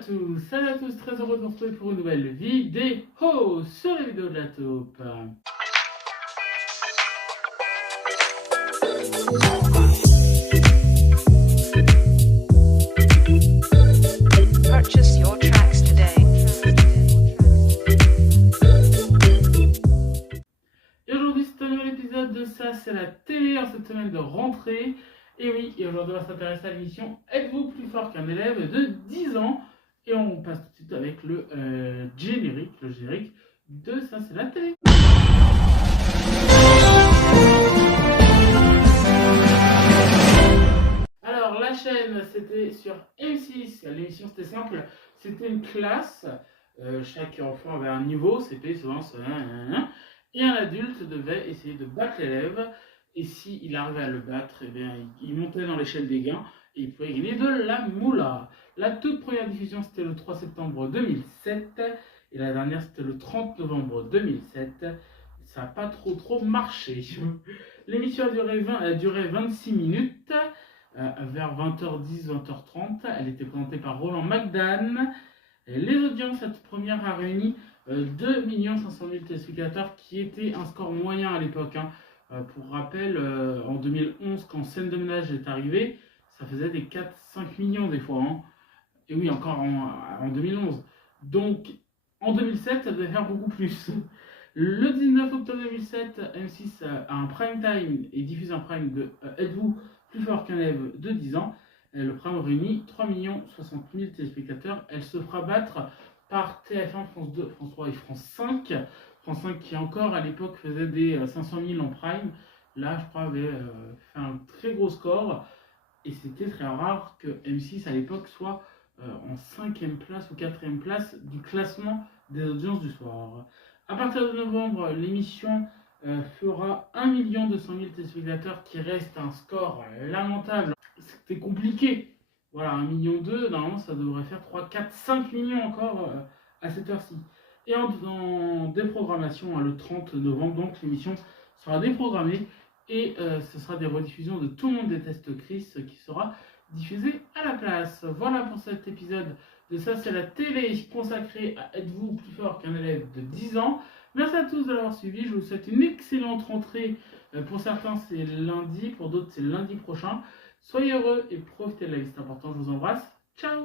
salut à tous, très heureux de vous retrouver pour une nouvelle vidéo sur les vidéos de la taupe. Purchase your tracks today. Et aujourd'hui c'est un nouvel épisode de Ça c'est la télé en cette semaine de rentrée. Et oui, et aujourd'hui on va s'intéresser à l'émission Êtes-vous plus fort qu'un élève de 10 ans? Et on passe tout de suite avec le générique de Ça c'est la télé. Alors la chaîne c'était sur M6, l'émission c'était simple, c'était une classe, chaque enfant avait un niveau, CP, souvent, et un adulte devait essayer de battre l'élève, et s'il arrivait à le battre, eh bien, il montait dans l'échelle des gains, et il pouvait gagner de la moula. La toute première diffusion c'était le 3 septembre 2007, et la dernière c'était le 30 novembre 2007. Ça n'a pas trop marché. L'émission a duré 26 minutes, vers 20h10, 20h30. Elle était présentée par Roland McDan. Et les audiences, cette première a réuni 2 500 000 téléspectateurs, qui était un score moyen à l'époque. Pour rappel, en 2011, quand Scène de ménage est arrivée, ça faisait des 4-5 millions des fois. Et oui, encore en 2011. Donc, en 2007, ça devait faire beaucoup plus. Le 19 octobre 2007, M6 a un prime time et diffuse un prime de Êtes-vous plus fort qu'un élève de 10 ans. Le prime réunit 3 60 000 téléspectateurs. Elle se fera battre par TF1, France 2, France 3 et France 5. France 5 qui encore à l'époque faisait des 500 000 en prime. Là, je crois, avait fait un très gros score. Et c'était très rare que M6 à l'époque soit en 5e place ou 4e place du classement des audiences du soir. À partir de novembre, l'émission fera 1 200 000 téléspectateurs, qui reste un score lamentable. C'était compliqué. Voilà, 1,2 million, normalement ça devrait faire 3, 4, 5 millions encore à cette heure-ci. Et en déprogrammation, le 30 novembre, donc l'émission sera déprogrammée. Et ce sera des rediffusions de Tout le monde déteste Chris qui sera diffusé à la place. Voilà pour cet épisode de Ça c'est la télé, consacré à Êtes-vous plus fort qu'un élève de 10 ans. Merci à tous de l'avoir suivi, je vous souhaite une excellente rentrée. Pour certains c'est lundi, pour d'autres c'est lundi prochain. Soyez heureux et profitez de la vie, c'est important, je vous embrasse. Ciao.